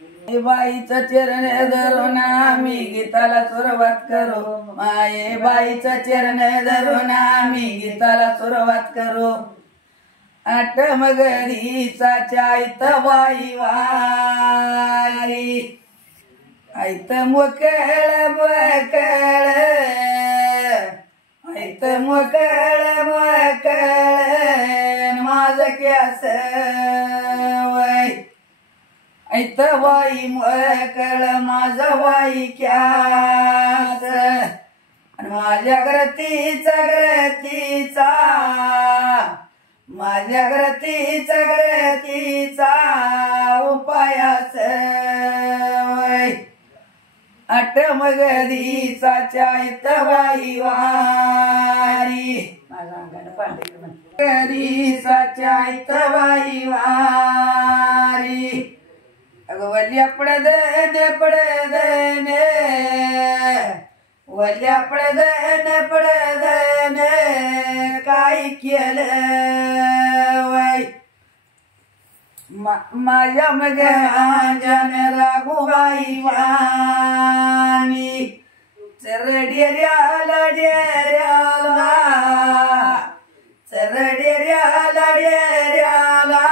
बाईचं चरण धरून आम्ही गीताला सुरुवात करू, माये बाईचं चरण धरून आम्ही गीताला सुरुवात करू. आठमगरीचा चाईत बाई वारी, ऐत मोकळ मोकळ, ऐत मोकळ मोकळ माझ क्यास वय, ऐत बाई मोकळ माझ बाई क्यास. माझ्या ग्रतीचा ग्रतीचा, माझ्या ग्रतीचा ग्रतीचा उपायास वय. आठमगरीचा चाईत बाई वारी, गरीचा चाईत बाई वारी. अगं वल्या पडदने पडदने, वल्या पडदने पडदने काय केलं वय. माझ्या मग अंजन राघुबाई वाणी, चरडेऱ्याला डेऱ्याला, चरडेऱ्याला डेऱ्याला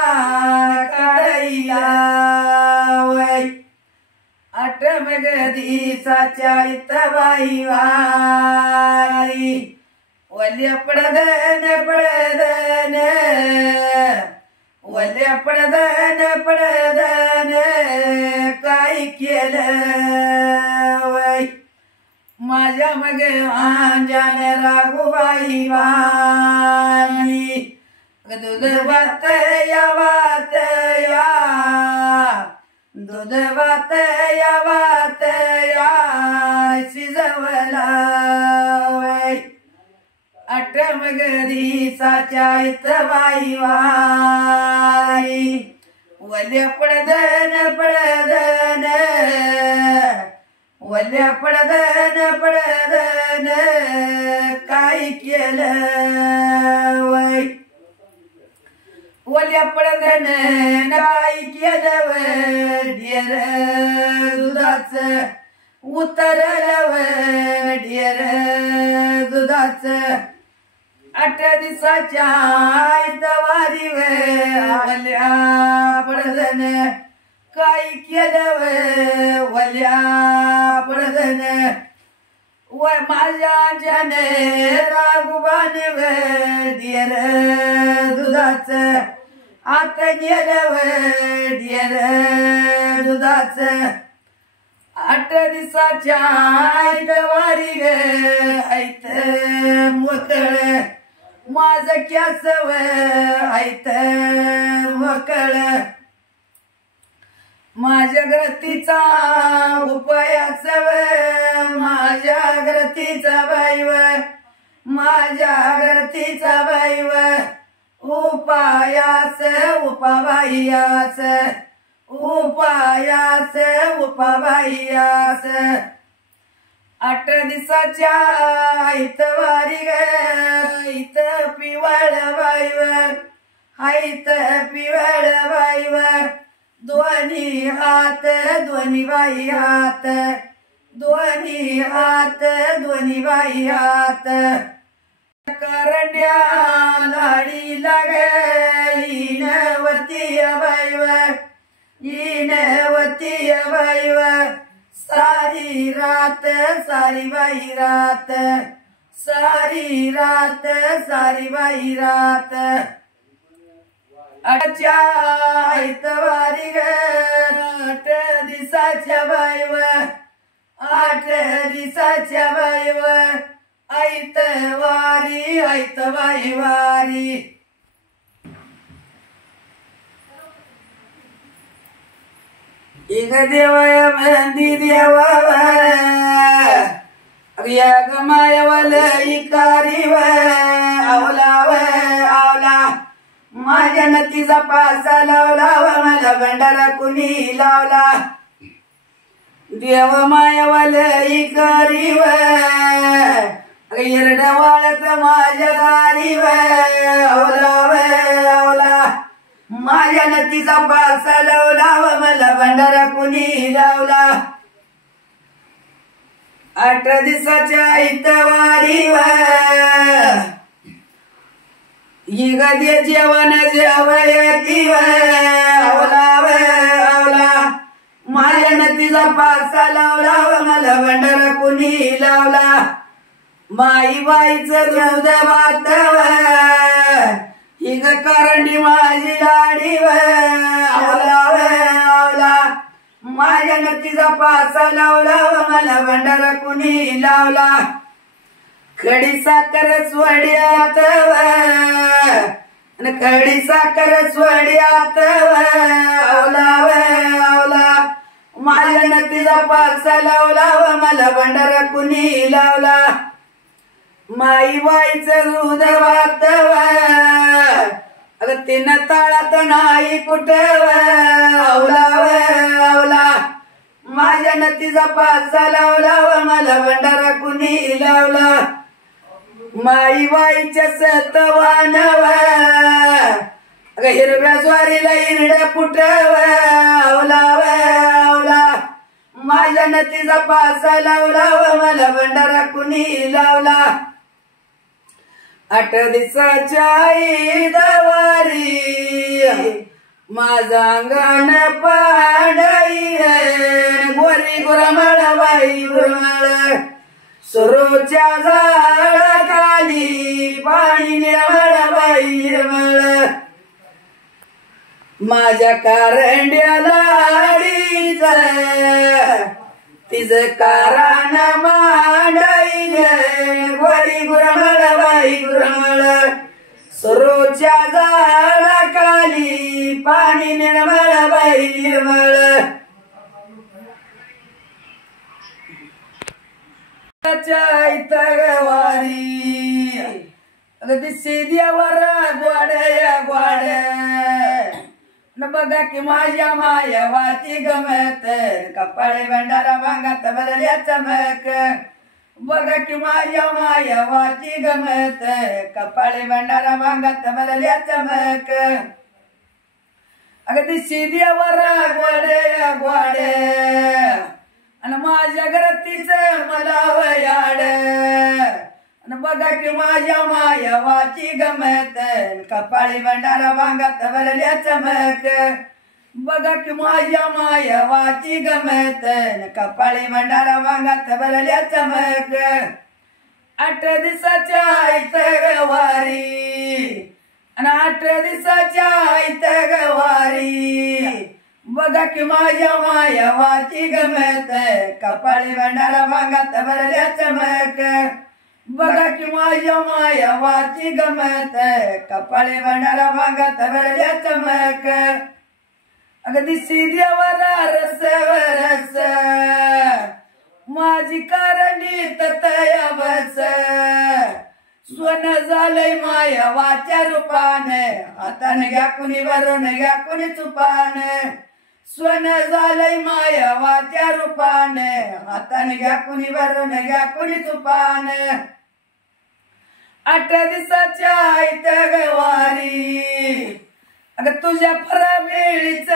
काढायला वय. आठमगरीचा चाईत बाई वारी, वल्या पडदन पडदन, वल्या पडदन पडदन काय केलं वय. माझ्या मग अंजन राघुबाई वाणी, दूध वात या वात या, दूध वात या शिजवला वय. आठमगरीचा चाईत बाई वारी, वल्या पडदन पडदन, वल्या पडदन पडदन काय केलं वय. वल्या पडदन काय केलं वय. ढेर दुधाचं उतरलं वय, ढेर दुधाचं. 8 दिवसाच्या आयतवारी वल्या पडदन काय केलं वय, वल्या पडदन वय. माझ्या जने राघुबाने वय, ढेर दुधाचं आत गेलं वय, ढेर दुधाचं. 8 दिवसाच्या आयतवारी ग, ऐत मोकळ माझ क्यास वय, ऐत मोकळ माझ्या ग्रतीचा उपायास वय. माझ्या ग्रतीचा बाई वय, माझ्या ग्रतीचा बाई वय उपायास, उपाबाईयास, उपायास उपाबाईयास. 8 दिवसाच्या आयतवारी ग, ऐत पिवळ बाई वय, ऐत पिवळ बाई वय. दोन्ही हात दोन्ही बाई हात, दोन्ही हात दोन्ही बाई हात. करड्या लाडी लागे नवती बाई वय, इनवती बाई वय. सारी रात सारी बाई रात, सारी रात सारी बाई रात. 8च्या आयतवारी ग, 8 दिवसाच्या बाई वय, 8 दिवसाच्या बाई वय आयतवारी, आयतबाई वारी. एक देवय मंदी देवा ग मायवल इकारी वय, आवला वय आवला. माझ्या नतीचा पासा लावला व मला भंडारा कुणी लावला. देव मायवल इकारी वय, येरड वाळत माझ्या दारी वय, आवला वय आवला. माझ्या नतीचा पासा लावला व मला भंडारा कुणी लावला 8 दिवसाच्या इतवारी व गदे जेवण जेवयती आवला माझ्या नतीचा पासा लावला व मला भंडारा कुणी लावला माई बाईचं दूध भात ही ग करंडी माझी लाडी आवला माझ्या नतीचा पासा लावला व मला भंडारा कुणी लावला खडी साखर स्वड्यात खडी साखर स्वड्यात आवला माझ्या नतीचा पासा लावला व मला भंडारा कुणी लावला माई बाईचं दूध भात अगं 3 ताळात नाही कुठं आवला माझ्या नतीचा पासा लावला व मला भंडारा कुणी लावला माई बाईच्या सतवान अगं हिरव्या ज्वारीला हिरड्या कुठं आवला माझ्या नतीचा पासा लावला व मला भंडारा कुणी लावला 8 दिवसाच्या ईदवारी माझा अंगण पाडाई गोरी गुरमळ बाई गुरमळ सुरूच्या झाडाखाली पाणी निर्मळ बाई निर्मळ माझ्या कारंड्याला अडीच तिज कारण मांडाई गोरी गुरमळ बाई गुरमळ सुरूच्या झाडाखाली पाणी निर्मळ बाई निर्मळ इतवारी दिसी देवर गोड्या गोड्या न बघा की माझ्या माया वाची गमत कपाळे भंडारा भांगात भरल्या चमक बघा की माझ्या माया वाची गमत कपाळे भंडारा भांगात भरल्या चमक अगं दिसी देवर गोड्या गोड्या आणि माझ्या घरातीच मला वयाड आणि बघा की माझ्या माया वाची गमत कपाळी भंडारा भांगात भरल्या चमक बघा की माझ्या माया वाची गमत कपाळी भंडारा भांगात भरल्या चमक 8 दिवसाच्या इतवारी आणि 8 दिवसाच्या इतवारी बघा की माझ्या माया वाची गमत कपाळी भंडारा भांगात भरल्या चमक बघा की माझ्या माया वाची गमत कपाळी भंडारा भांगात भरल्या चमक अगं दिसी देवरा रस रस माझी कारणी तया बस सोन झालंय माया वाच्या रूपाने हाताने घ्या कुणी भरून घ्या कुणी चुपाने सोन झालंय माया वाच्या रूपाने हाताने घ्या कुणी भरून घ्या कुणी चुपाने 8 दिवसाच्या इतवारी अगं तुझ्या फरावेळीच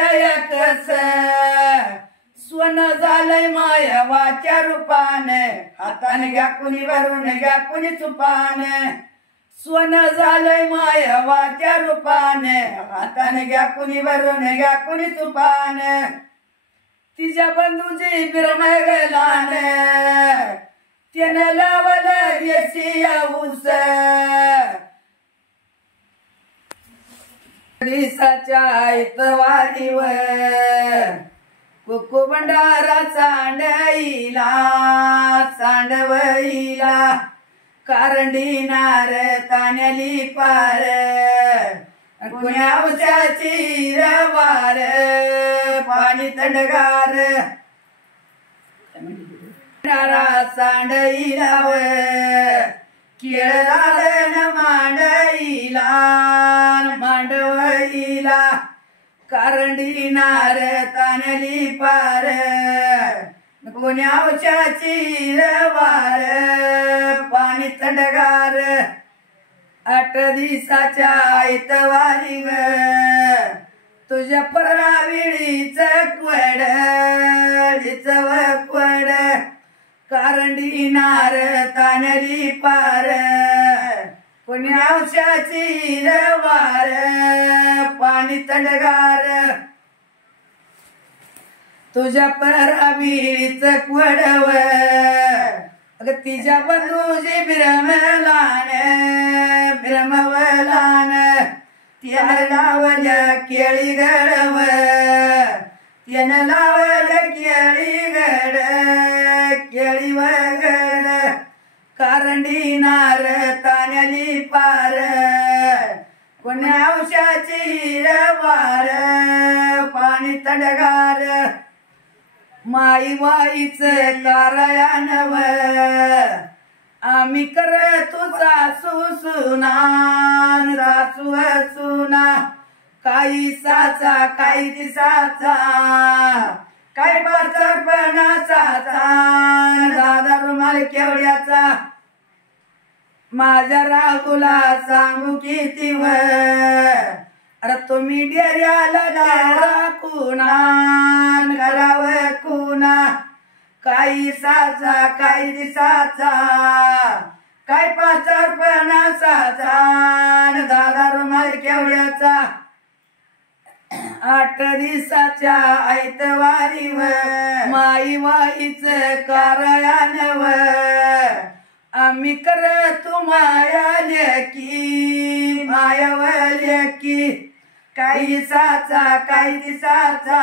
कस सोन झालंय माया वाच्या रूपाने हाताने घ्या कुणी भरून घ्या कुणी चुपाने सोन झालंय माया वाच्या रूपाने हाताने घ्या कुणी भरून घ्या कुणी चुपाने तिच्या बंधूची बिरमगलाने त्याने लावलं देशी ऊस दिसाच्या इतवारीवर कुकू भंडारा सांडवईला कारंडी नार ताण्याली पार कुण्या उशाची रवार पाणी थंडगार सांडईला केळाला मांडईला मांडवईला कारंडी नार ताण्याली पार कुण्याची रवार पाणी थंडगार 8 दिवसाच्या इतवारी परळाविळीच वक्वड कारंडी नार तानरी पार कोणी औषाची वार पाणी तडगार तुझ्या परळाविळीच वडव अग तिच्या बंधूजी बिरमवलान त्यानं लावल्या केळी गडव त्यानं लावल्या केळी वगड कारंडी नार तान्याली पार कोण्या औषाची वार पाणी तडगार माई बाईच करायानव आम्ही कर तुझा सुनान सासू सुना काही साचा काही दिसाचा काय पाचपणा साचा दादा रुमाल केवड्याचा माझ्या राहुला सांगू किती अरे तुम्ही डेऱ्याला कुणा कराव कुणा काही साचा काही दिसाचा काय पाचपणा साचा दादा रुमाल केवड्याचा 8 दिवसाच्या ऐतवारीव माई वाईच करायानव आम्ही कर तू माया लेकी मायावलेकी काही साचा काही दिसाचा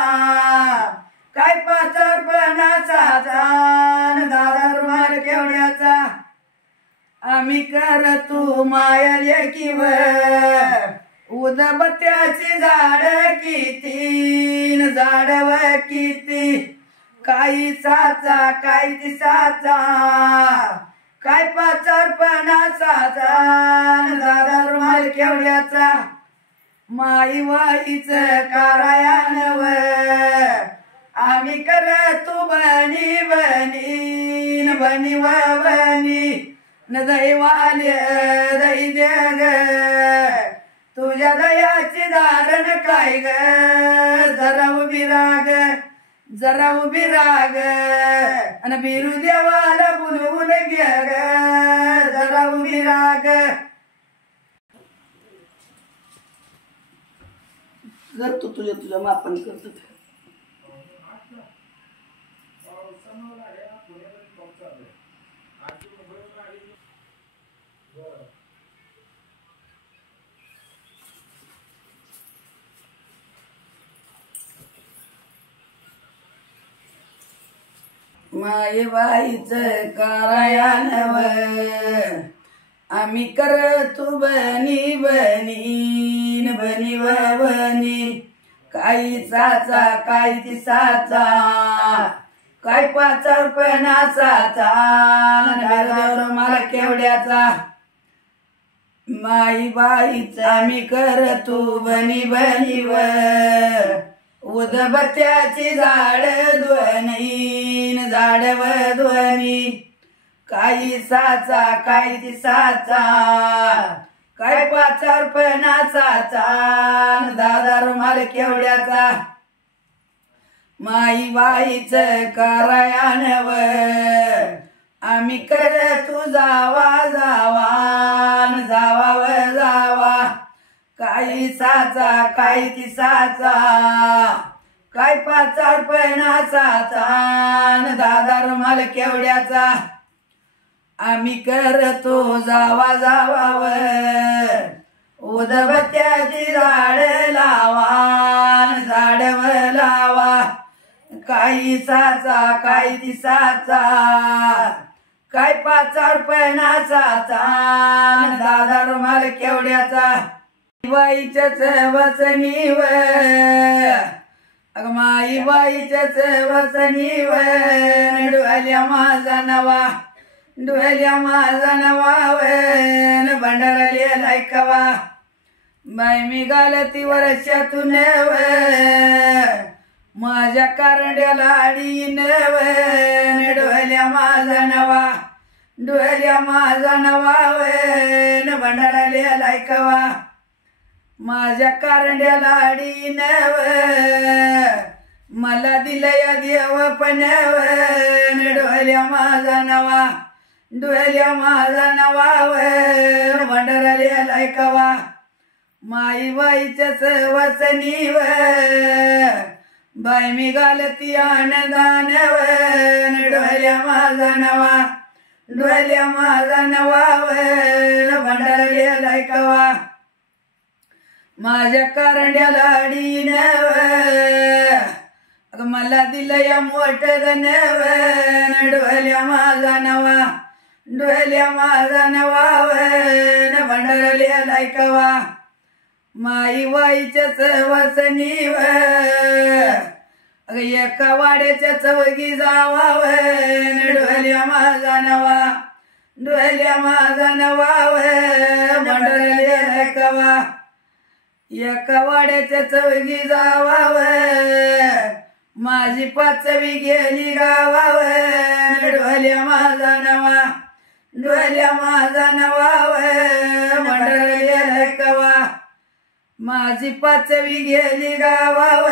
काय पाचपणा साचा दादा रुमाल केवड्याचा आम्ही कर तू माया लेकीव उदबत्याची झाड किती झाडव किती काही साचा काही दिसाचा काय पाचपणा साचा दादा रुमाल केवड्याचा माई वाईच करायानव आम्ही कर तू बनी न दैवाले दै ग तुझ्या दयाची धारण काय ग जरा उभी राग आणि बिरू देवाला बोलवून घ्या ग जरा उभी राग जर तू तुझं मापन करतो माय बाईच करायानव आम्ही कर तू बनी काही साचा काही दिसाचा काय पाचपणा साचा मला केवड्याचा माई बाईच आम्ही कर तू बनी उदबत्याची झाड झाडव ध्वनी काही साचा काही दिसाचा काय पाचपणा साचा दादा रुमाल केवड्याचा माई बाईच करायानव आम्ही कर तू जावा काही साचा काही दिसाचा काय पाचपणा साचा दादा रुमाल केवड्याचा आम्ही करतो जावा उदबत्याची झाड लावा काही साचा काही दिसाचा काय पाचपणा साचा दादा रुमाल केवड्याचा बाईच्याच वचनीव अग माई बाईच्याच वचनीव डोल्या माझा नवा भंडाराले लायकावा बाई मी गालती वर्षातून माझ्या कारंड्याला अडीन डोल्या माझा नवा भंडाराले लायकावा माझ्या कारंड्याला अडीनव मला दिलया देव पणव डोल्या माझा नवा डोल्या माझा नवाव भंडाराला लायकावा माई बाईच्याच वचनीव बाई मी घालती आनंदानव डोल्या माझा नवा डोल्या माझा नवाव भंडाराला लायकावा माझ्या कारंड्याला अडीनव मला दिलया मोठं नव डोल्या माझा नवा डोल्या माझा नवाव भंडाराला लायकावा माई वाईच्याच वचनीव एका वाड्याच्या चौघी जावाव डोल्या माझा नवा डोल्या माझा नवाव भंडाराला लायकावा एका वाड्याच्या चौघी जावाव माझी पाचवी गेली गावाव डोल्या माझा नवा डोल्या माझा नवाव भंडाराला लायकावा माझी पाचवी गेली गावाव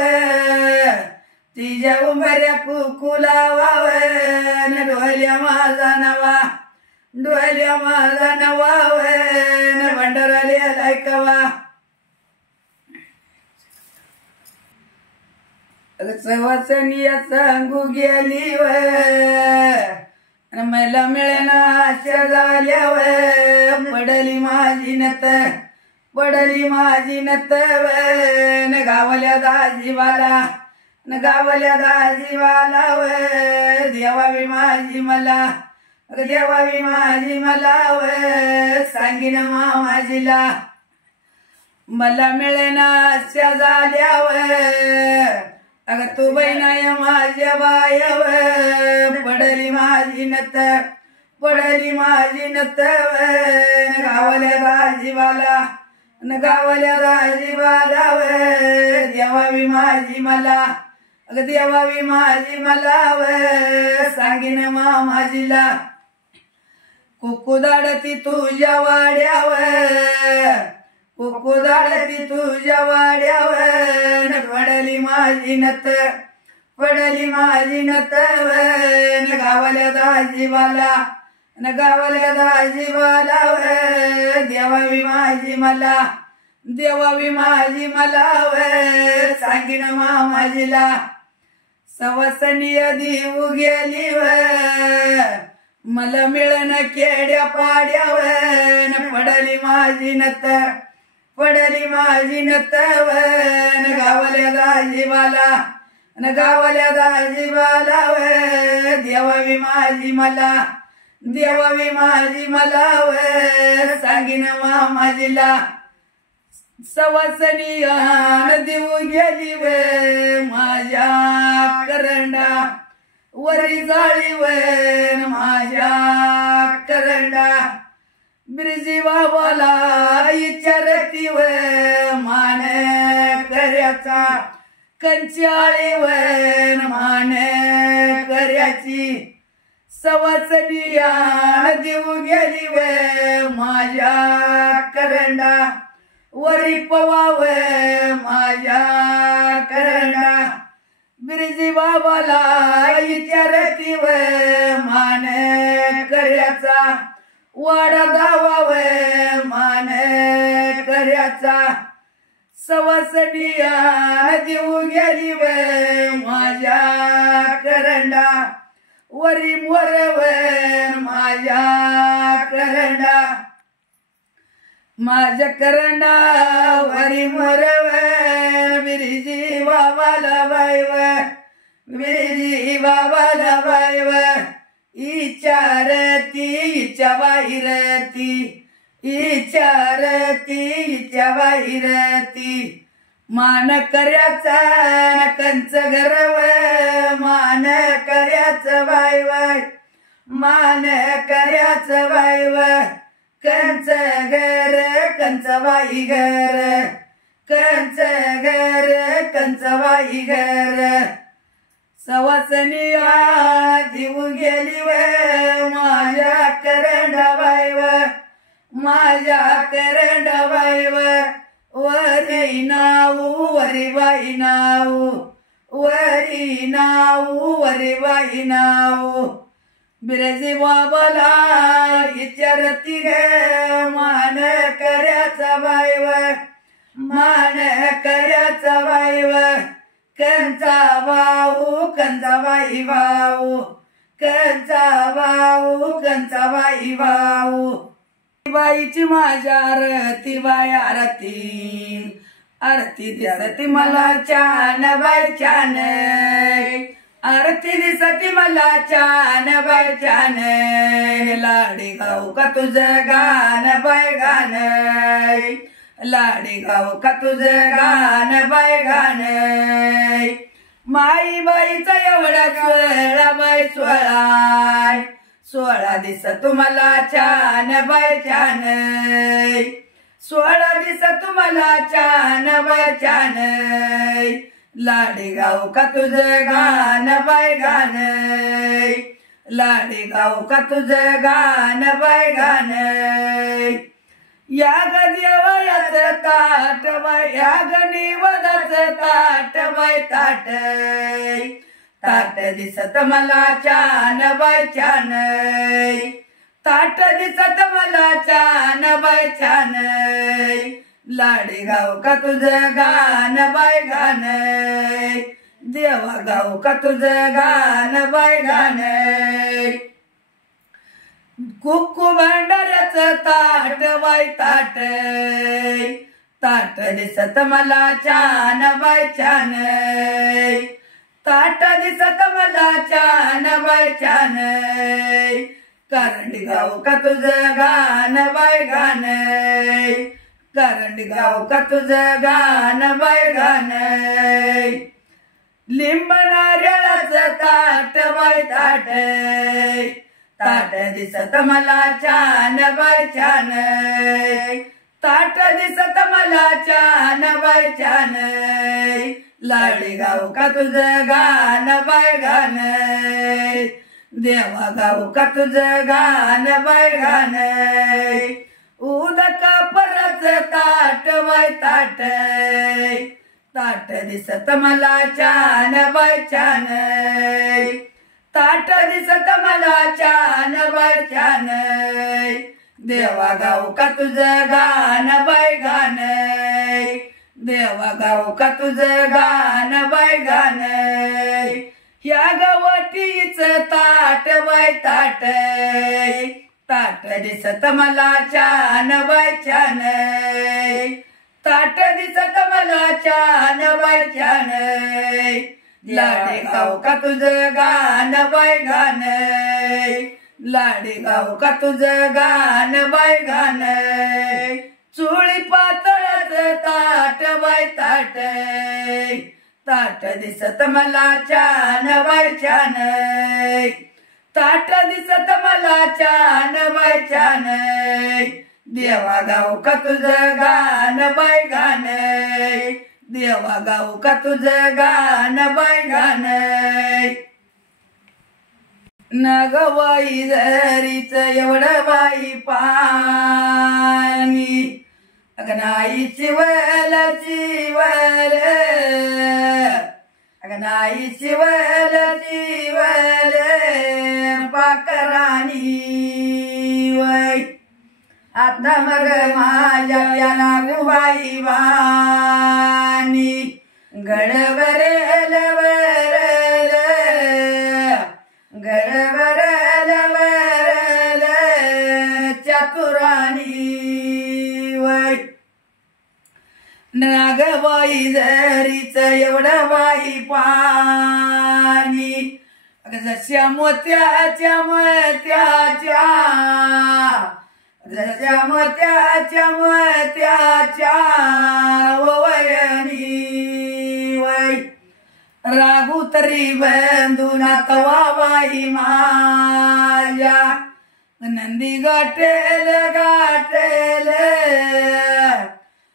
तिच्या उंबऱ्या कुकुलावाव डोल्या माझा नवा डोल्या माझा नवाव भंडाराला लायकावा सवासनिया सांगू गेली मला मिळेना आशा झाल्याव पडली माझी नत पडली माझी नत गावल्या दाजीवाला गावल्या दाजीवाला देवावी माझी मला देवावी माझी मला सांगिन मामाजीला मला मिळेना आशा झाल्याव अगं तू बहिणाय माझ्या बायव पडली माझी नत पडली माझी नत गावल्या दाजीवाला गावल्या दाजीवाला देवावी माझी मला अगं देवावी माझी मला सांगिन मामाजीला कुकुदाडती तुझ्या वाड्यावर कुकुदाडती तुझ्या वाड्यावर पडली माझी नत पडली माझी नत गावल्या दाजीवाला गावल्या दाजीवाला देवावी माझी मला देवावी माझी मला सांगिन मामाजीला सवासनीय देऊ गेली मला मिळन केड्या पाड्यावर पडली माझी नत पडली माझी नत गावल्या दाजीवाला गावल्या दाजीवाला देवावी माझी मला देवावी माझी मला सांगिन मामाजीला सवासनियान देऊ गेली माझ्या करंडा वरी जाळीवर माझ्या करंडा बिरजी बाबाला विचारतीव मान कर्याचा कंचाळीवर मान कर्याची सवासनियान देऊ गेली माझ्या करंडा वरी पवाव माझ्या करंडा बिरजी बाबाला विचारतीव मान कर्याचा वाडा दावाव मान कर्याचा सवासनिया देऊ गेली माझ्या करंडा वरी मोरव माझ्या करंडा माझ्या करंडा वरी मोरव बिरजी बाबाला बायव बिरजी बाबाला बायव इचारती इच्या बाहिरती इचारती इच्या बाहिरती मान कर्याचा कंच गरव मान कर्याच बायव मान कर्याच बायव कंच घर कंच बाई घर कंच घर कंच बाई घर सवासनिया देऊ गेली माझ्या करंडा बाईव माझ्या करंडा बाईव वरी नाऊ वरी बाई नाऊ वरी नाऊ वरी बाई नाऊ बिरजी बाबाला विचारती गे मान कर्याचा बाईव मान कर्याचा बाईव कंचा भाऊ कंचा बाई भाऊ कंचा भाऊ कंचा बाई भाऊ बाईची माझ्या आरती बाई आरती आरती दिसती मला छान बाई छान आरती दिसती मला छान बाई छान लाडी गाऊ का तुझं गाण बाई गाण लाडी गाऊ का तुझं गाण बाई गाण माई बाईचा एवढा सोहळा बाई सोहळा सोहळा दिसत मला छान बाई छान सोहळा दिसत मला छान बाई छान लाडी गाऊ का तुझं गाण बाई गाण लाडी गाऊ का तुझं गाण बाई गाण या ग देवयाचं ताट बाई या ग निवदाचं ताट बाई ताट ताट दिसत मला छान बाई छान ताट दिसत मला छान बाई छान लाडी गाऊ का तुझं गाण बाई गाण देवा गाऊ का तुझं गाण बाई गाण कुक्कू भांडाऱ्याचं ताट बाई ताट ताट दिसत मला छान बाई छान ताट दिसत मला छान बाई छान करंडी गाऊ का तुझं गाण बाई गाण करंडी गाऊ का तुझं गाण बाई गाण लिंब नारळाचं ताट बाई ताट ताट दिसत मला छान बाई छान ताट दिसत मला छान बाई छान लाडी गाऊ का तुझं गाण बाई गाण देवा गाऊ का तुझं गाण बाई गाण उदका परचं ताट बाई ताट ताट दिसत मला छान बाई छान ताट दिसत मला छान बाई छान देवा गाऊ का तुझं गाण बाई गाण देवा गाऊ का तुझं गाण बाई गाण या गवटीचं ताट बाई ताट ताट दिसत मला छान बाई छान ताट दिसत मला छान बाई छान लाडी गाऊ का तुझं गाण बाई गाण लाडी गाऊ का तुझं गाण बाई गाण चुळी पातळाचं ताट बाई ताट ताट दिसत मला छान बाई छान ताट दिसत मला छान बाई छान देवा गाऊ का तुझं गाण बाई गाण देवा गाऊ का तुझं गाण बाई गाण नगवाई झरीच एवढं बाई पाणी अगनाई शिवल शिवल अगनाई शिवल शिवल पाकराणी वै आता मग माझ्या त्याला गुबाई वाणी गडवरेल वरल गडवरेल वरल चतुराणी वै नागबाई झरीच एवढं बाई पाणी जशा मोत्याच्या मोत्याच्या जशा मोत्याच्या मोत्याच्या वयनी वै रागू तरी बंधुना तवा बाई माझ्या नंदी गाठेल गाठेल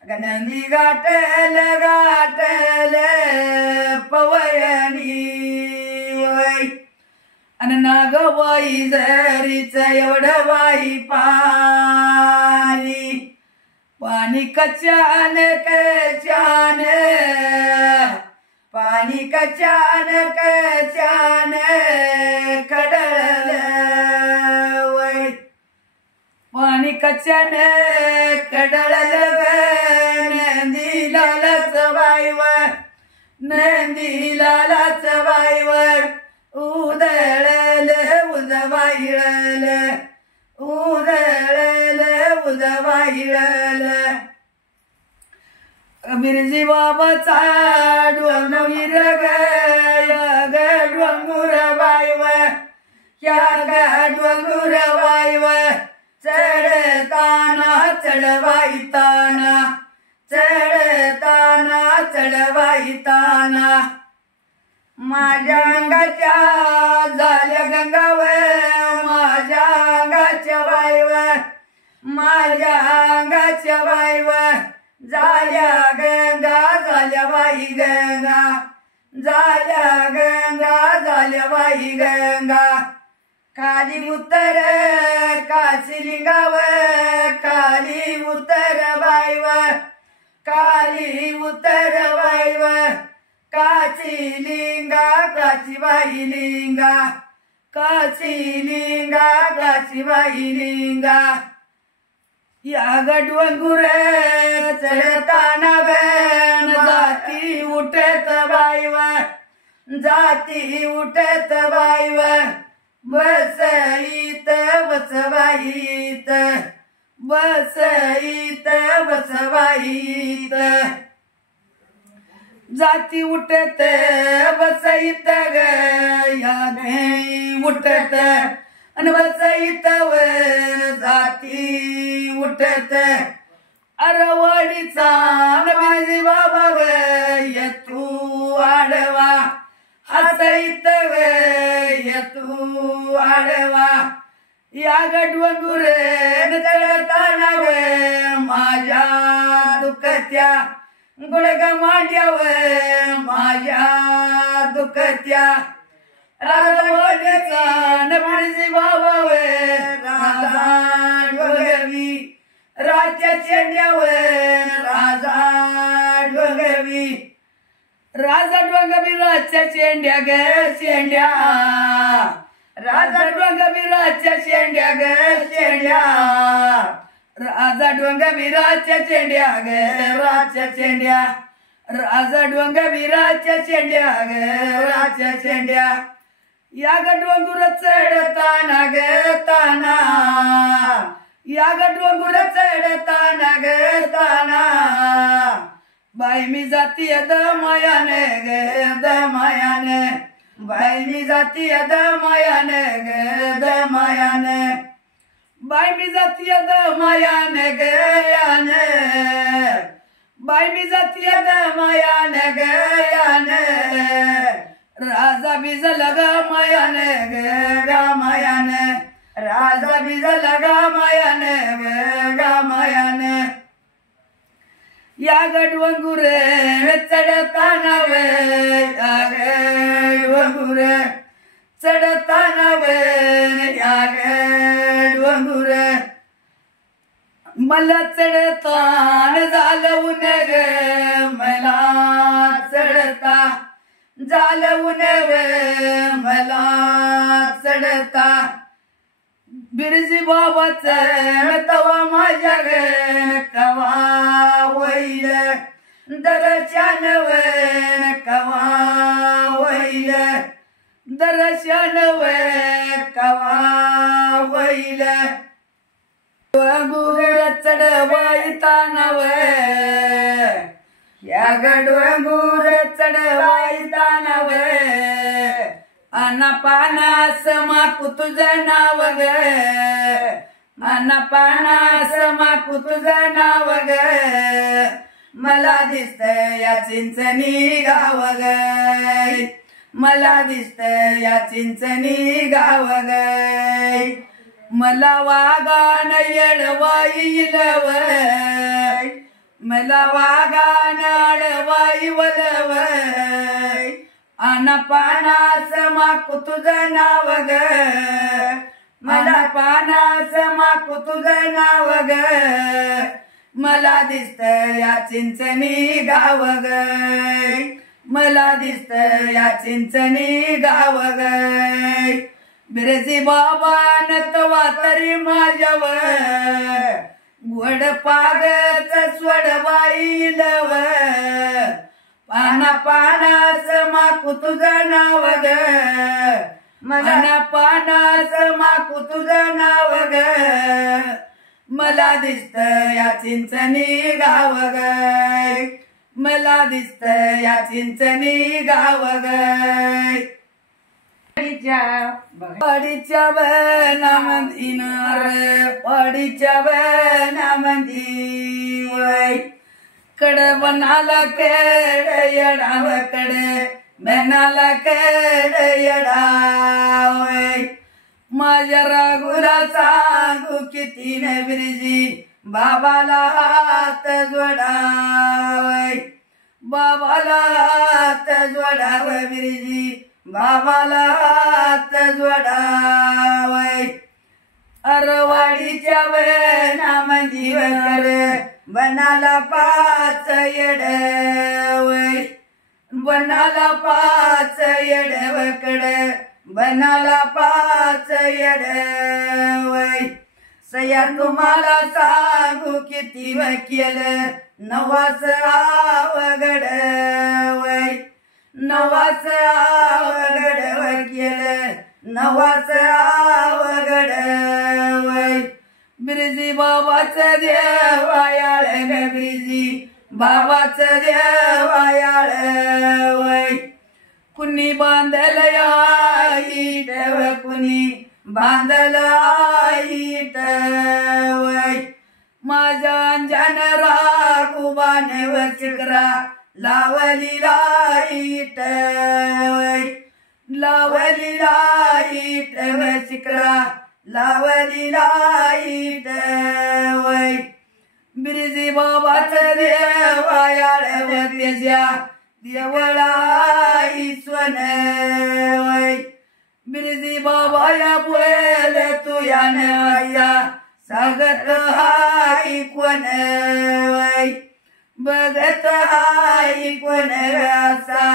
नंदी गाठेल गाठेल पवयनी वै अन नागबाई झरीच एवढं बाई पाणी पाणी कच्यान कच्यान पाणी कच्यान कच्यान कडळ वै पाणी कच्यान कडळ नंदी लालाच बाईवर नंदी लालाच बाईवर उदळल उदवाईळल उदळल उदवाईळल बिरजी बाबाचा डोंगर ग डोंगर बाईवर या ग डोंगर बाईवर चढताना चढवाईताना चढताना चढवाईताना माझ्या अंगाच्या झाल्या गंगावर माझ्या अंगाच्या बाईवर माझ्या अंगाच्या बाईवर झाल्या गंगा झाल्या बाई गंगा झाल्या गंगा झाल्या बाई गंगा खाली उतर काशीलिंगावर खाली उतर बाईवर खाली उतर बाईवर काशीलिंगा काशीबाई लिंगा काशीलिंगा काशीबाई लिंगा या गडवंगुर चढताना गण जाती उठत बाईवर जाती उठत बाईवर बसईत बसवाईत बसईत बसवाईत जाती उठत बसईत ग या घे उठत अन बसईत वर जाती उठत अरवडीचा नबीजी बाबा ग येतू आडवा हसईत ग येतू आडवा या गडवंगुर चढताना ग माझ्या दुखत्या गुडग मांड्यावर माझ्या दुखत्या राजवाड्याचा नबीजी बाबावर राजा डोंगवी राजा चेंड्यावर राजा डोंगवी राजा डोंगवी राजा चेंड्या ग चेंड्या राजा डोंगवी राजा चेंड्या ग चेंड्या राजा डोंगवी राजा चेंड्या ग राजा चेंड्या राजा डोंगवी राजा चेंड्या ग राजा चेंड्या या गडवंगुर चढताना ग ताना या गडवंगुर चढताना ग ताना बाई मी जाती दमायाने ग दमायाने बाई मी जाती दमायाने ग दमायाने बाई मी जाती दमायाने ग याने बाई मी जाती दमायाने ग याने राजा बिजल ग मायाने ग गामायाने राजा बिजल ग मायाने ग गामायाने या गडवंगुर चढताना वे या गडवंगुर चढताना वे या गडवंगुर मला चढतान झालं ऊन ग मला चढता झालं ऊन ग मला चढता बिरजी बाबाचं तवा माझ्या ग कवा वैल दर्शन वे कवा वैल दर्शन वे कवा वैल डोंगर चढवाईताना वे या डोंगर चढवाईताना वे अनपानास माकू तुझं नाव ग अनपानास माकू तुझं नाव ग मला दिसत या चिंचणी गाव ग मला दिसत या चिंचणी गाव ग मला वागान येडवाईल वय मला वागान अडवाई वलवय अनपानास माकू तुझं नाव ग मला पानास माकू तुझं नाव ग मला दिसत या चिंचणी गाव ग मला दिसत या चिंचणी गाव ग बिरजी बाबा नतवा तरी माझ्यावर गोड पागच स्वडबाई लव पाना पानाच माकू तुझं नाव ग पाना पानाच माकू तुझं नाव ग मला दिसत या चिंचणी गाव ग मला दिसत या चिंचणी गाव ग पडीच्या बनामंदी पडीच्या बनामंदी कड बनाला कड येडाव कड बनाला कड येडाव माझ्या रागुला सांगू किती न बिरजी बाबाला हात जोडाव बाबाला हात जोडाव बिरजी बाबाला हात जोडाव अरवाडीच्या बनामंदी वर बनाला पाच येडव बनाला पाच येडवकड बनाला पाच येडव सया तुम्हाला सांगू किती वकील नवास आवगड नवास आवगड वकील नवास आवगड बिरजी बाबाचं देवायाळ ग बिरजी बाबाचं देवायाळ कुणी बांधल आईट कुणी बांधल आईट माझ्या अंजन राघुबान वचिकरा लावली लाईट लावली लाईट वचिकरा लावली लाईट बिरजी बाबाचं देवायाळ त्याच्या देवळा ईश्वन बिरजी बाबाया बोल तू या नया सागत हाई कोण बघत हाई कोण असा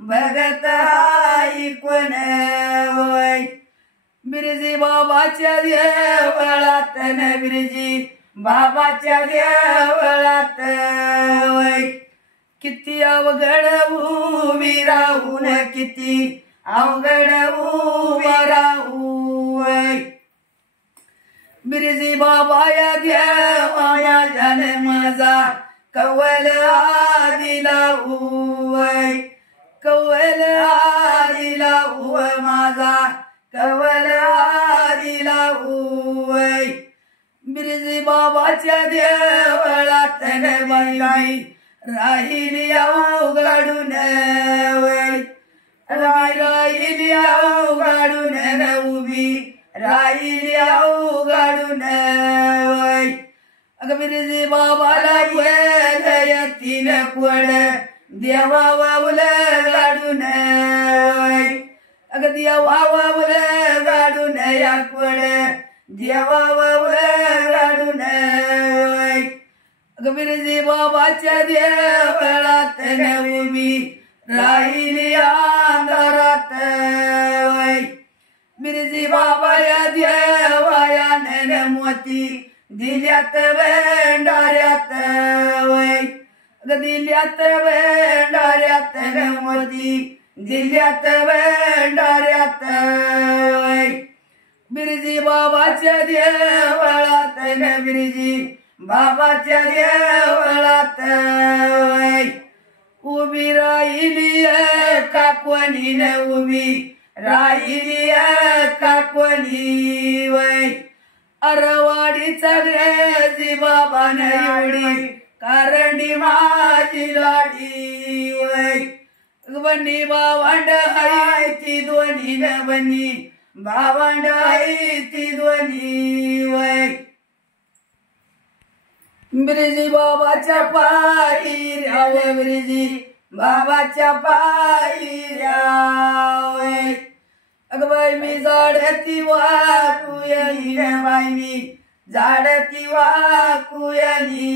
बघत हाई कोण बिरजी बाबाच्या देवळात न बिरजी बाबाच्या देवळात किती अवघड उभी राहून किती अवघड उभी राहू बिरजी बाबाया देवाया जन माझा कवल आदिला कवल आदिला माझा कवल आदिला बिरजी बाबाच्या देवळात बाई राहिली अवघडून राहिली अवघडून उभी राहिली अवघडून अग बिरजी बाबाला तीन कोड देवा वावल गाडून अग देवा वावल गाडून या कोड देवा वावल गाडून अग बिरजी बाबाच्या देवळात उभी राहिली अंधारात बिरजी बाबाया देवाया नन मोती दिल्यात भेंडाऱ्यात अग दिल्यात भेंडाऱ्यात मोती दिल्यात भेंडाऱ्यात बिरजी बाबाच्या देवळात बिरजी बाबाच्या देवळात उभी राहिली काकोणी न उभी राहिली काकोणी अरवाडीचा ग्रेजी बाबा न एवढी कारंडी माझी लाडी बनी बावांड हाय ती दोन्ही न बनी बावांड हाय ती दोन्ही बिरजी बाबाच्या पायी राव बिरजी बाबाच्या पायी राव अग बाई मी जाडती वाकू येईन बाई मी झाडती वाकुयनी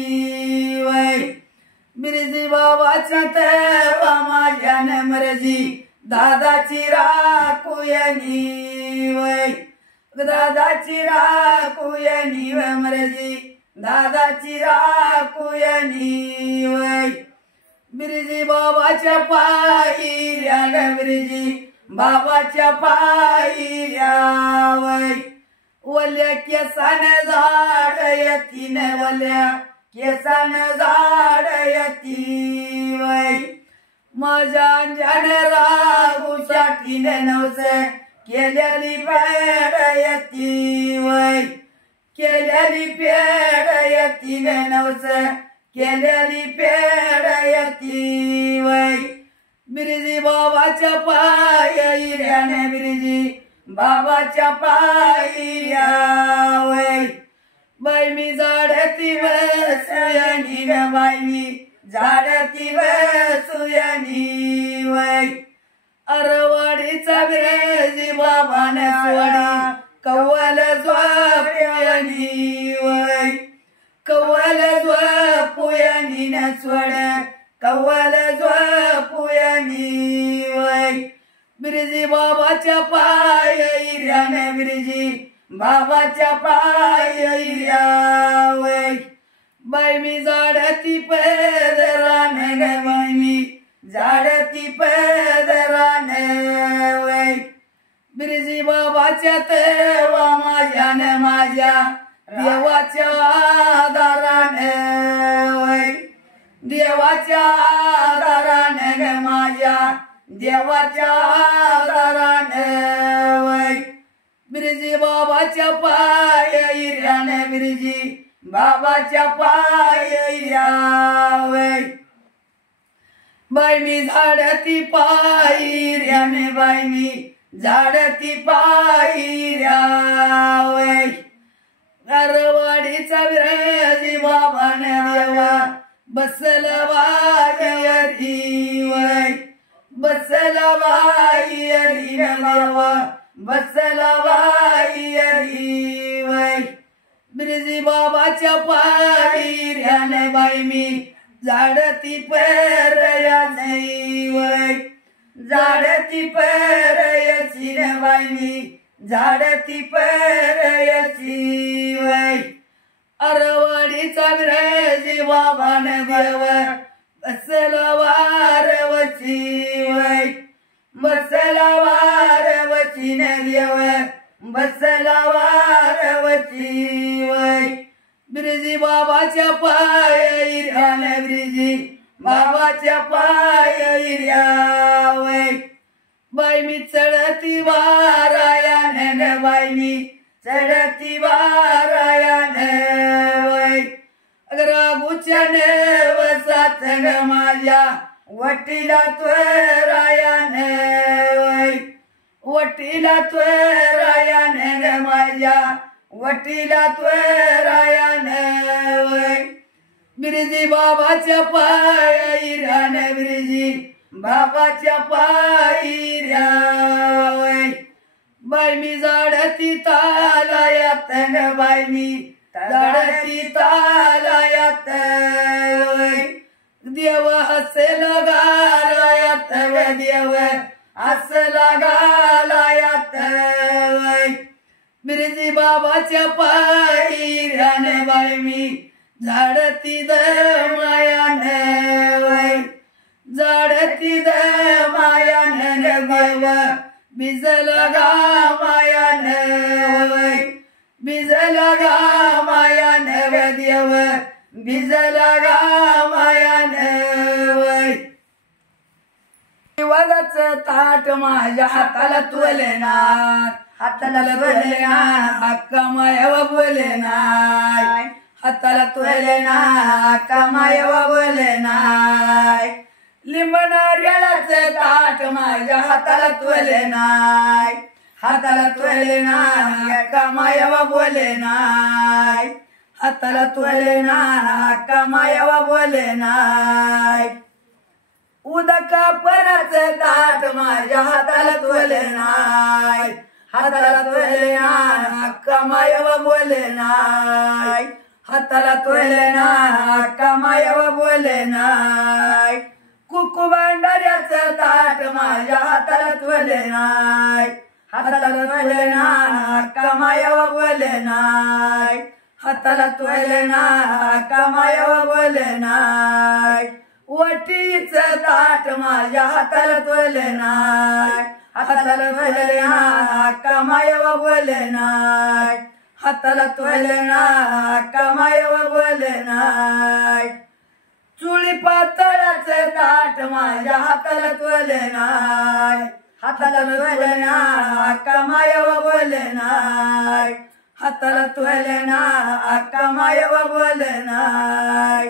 वय बिरजी बाबाच्या तेव्हा माझ्या नमरजी दादाची राकुयनी वय दादाची राकुयनी व मरजी दादाची राकुयनी वय बिरजी बाबाच्या पायऱ्या बिरजी बाबाच्या पायऱ्या वय वल्या केसान झाड यतीन वल्या केसान झाड यती वय माझ्या अंजन राहूसाठी नवस केलेली पेड यती वय केलेली पेड यती नवस केलेली पेड यती वय बिरजी बाबाच्या पायऱ्याने बिरजी बाबाच्या पायऱ्या वय बाई मी झाडती सुयनी ग बाई मी झाडती सुयनी वय अरवाडीचा बिरजी बाबाने सोडी कव्वल झोपयनी वय कव्वल झोपयनी न सोड कव्वल झोपयनी वय बिरजी बाबाच्या पायऱ्याने बिरजी बाबाच्या पायऱ्या वय बाई मी झाडती पैदराने ग बाई मी झाडती पैदराने वय बिरजी बाबाच्या तेव्हा माझ्या न माझ्या देवाच्या आधाराने वय देवाच्या आधाराने ग माझ्या देवाच्या आधाराने वय बिरजी बाबाच्या पायऱ्याने बिरजी बाबाच्या पायऱ्या वय बाई मी झाडती पायऱ्याने बाई मी झाडती पायऱ्या वय अरवाडीचा बिरजी बाबाने देवा बसल वायरी वय बसल वायरी देवा बसल वायरी वय बिरजी बाबाच्या पायऱ्याने बाई मी झाडती पैरयाने वय झाडती पैरयाची न बाई मी झाडती पैरयाची वय अरवाडीचा बिरजी बाबाने देव बसल वारवची वय बसल वारवची न देव बसल वारवची वय बिरजी बाबाच्या पायऱ्याने बिरजी बाबाच्या पायऱ्या वय बाई मी चढती वारायाने ग बाई मी चढती वारायाने वय राघूच्या नेवसात ग माझ्या वटीला त्वरायाने वय वटीला त्वरायाने ग माझ्या वटीला त्वरायाने वय बिरजी बाबाच्या पायऱ्याने बिरजी बाबाच्या पायऱ्या वय बाई मी झाडती तालायात ग बाई मी झाडती तालायात वय देव हसला गालायात ग देव हसला गालायात वय बिरजी बाबाच्या पायऱ्याने बाई मी झाडती मायाने वय झाडती मायाने देव बिजला गा मायाने वय बिजला गा मायाने ग देव बिजला गा मायाने वय वगच ताट माझ्या हाताला तुलेनाथ हाताला तुलेनाथ अक्का मायवा बोलेनाय हाताला तुलेनाथ अक्का मायवा बोलेनाय लिंबनार्यालाच ताट माझ्या हाताला तुलेनाय हाताला तुलेनाथ अक्का मायवा बोलेनाय हाताला तुलेनाथ अक्का मायवा बोलेनाय उदका परच ताट माझ्या हाताला तुलेनाय हाताला तोले ना कमायव बोले नाय हाताला तोले ना कमायव बोले नाय कुकू भांडाऱ्याचं ताट माझ्या हाताला तोले नाय हाताला तोले ना कमायव बोले नाय हाताला तोले ना कमायव बोले नाय वटीचं ताट माझ्या हाताला तोले नाय हाताला तोले ना कमायव बोले नाय हाताला तोले ना कमायव बोले नाय चुळी पातळाचं ताट माझ्या हाताला तोले नाय हाताला तोले ना कमायव बोले नाय हाताला तोले ना कमायव बोले नाय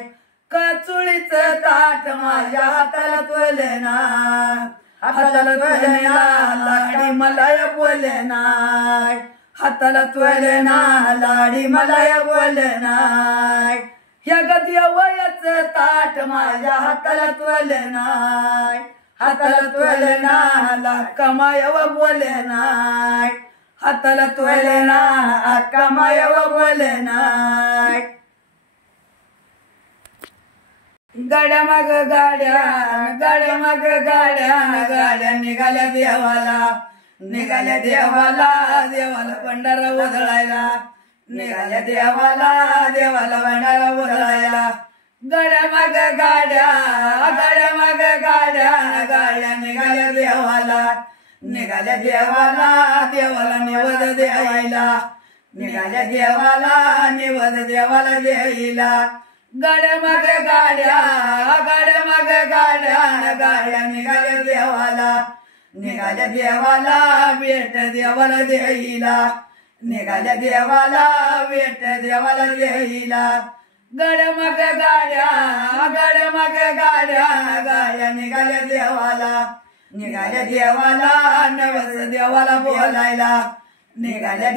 कचुळीचं ताट माझ्या हाताला तोले नाय हाताला तोले ना लाडी मलाय बोले नाय हाताला तोले ना लाडी मलाय बोले नाय ह्या गदिया वयाचं ताट माझ्या हाताला तोले नाय हाताला तोले ना कमायव बोले नाय हाताला तोले ना कमायव बोले नाय गाड्या माग गाड्या गाड्या माग गाड्या गाड्या निघाल्या देवाला देवाला भंडारा उधळायला निघाल्या देवाला भंडारा उधळायला गाड्या माग गाड्या माग गाड्या गाड्या निघाल्या देवाला निवद द्यायला निघाल्या निवद देवाला द्यायला गाड्या माग गाड्या माग गाड्या निघाल्या देवाला भेट देवाला द्यायला निघाल्या भेट देवाला द्यायला गाड्या माग गाड्या निघाल्या देवाला नवस देवाला बोलायला निघाल्या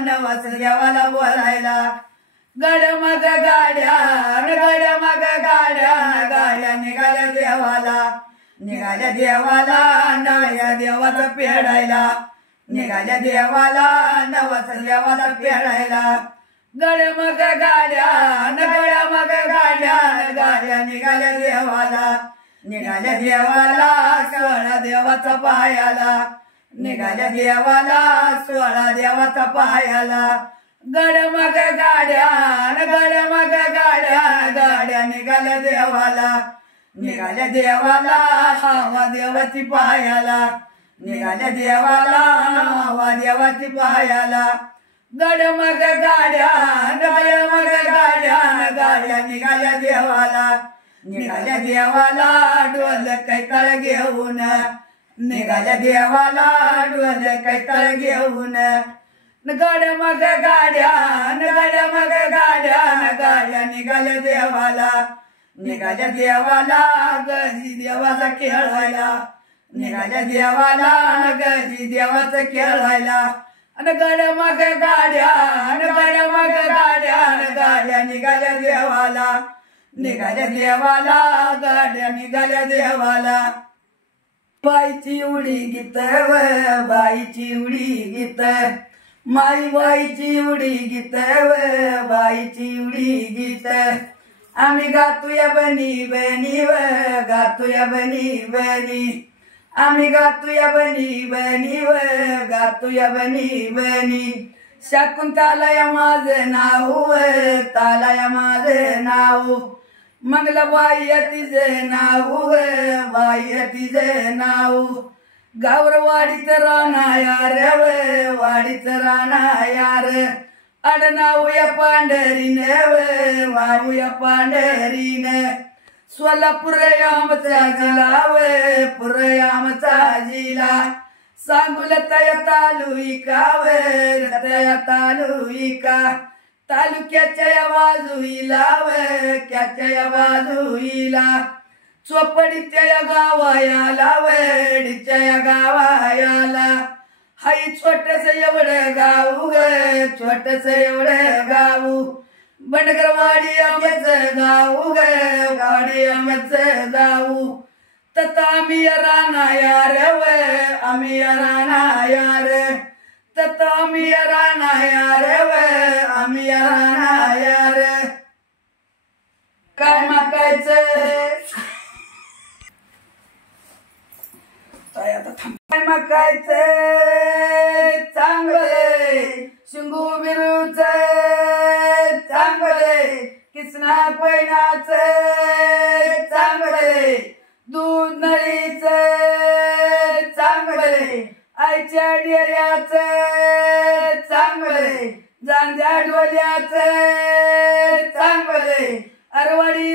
नवस देवाला बोलायला गाड्या माग गाड्या गाड्या निघाल्या देवाला नव्या देवाचा पेडायला निघाल्या नवस देवाला पेडायला गाड्या माग गाड्या गाड्या निघाल्या देवाला सोळा देवाचा पायाला निघाल्या सोळा देवाचा पायाला गाड्या माग गाड्या गाड्या निघाल्या देवाला हवा देवाची पायाला निघाल्या हवा देवाची पायाला गाड्या माग गाड्या गाड्या निघाल्या देवाला डोल कैतळ घेऊन निघाल्या डोल कैतळ घेऊन गाड्या माग गाड्या गाड्या निघाल्या देवाला गजी देवाचा खेळायला निघाल्या गजी देवाचा खेळायला आणि गाड्या माग गाड्या गाड्या निघाल्या गाड्या निघाल्या देवाला बाईची उडी गीत बाईची उडी गीत माई बाईची उडी गीत बाईची उडी गीत आम्ही गातोया बनी बनी गातोया बनी आम्ही गातोया बनी गातोया बनी शकुंतला माझं नाव तालया माझं नाव मंगलबाई तिचं नाव बाई तिचं नाव गावरवाडीच राहणार वाडीच राहणार आडनावया पांढरीन वावया पांढरीन सोलापूर आमचा जिल्हा पुरयामचा जिल्हा सांगुल तया तालुका तालुक्याच्या बाजूला क्याच्या बाजूला चोपडीच्या गावायाला वडीच्या गावायाला हाय छोटस एवढं गाव छोटस एवढं गाव बनगरवाडी आमचं गाव वाडी आमचं गाव तता आम्ही राणा यार व आम्ही राणा यार तता आम्ही राणा यार व आम्ही राणा यार काय मागायचं काय मागायचं चांगले शिंगू बिरूच चांगले किसना पैनाच चांगले दूध नळीच चांगले आईच्या डेऱ्याच चांगले जांजा डोल्याच चांगले अरवाडी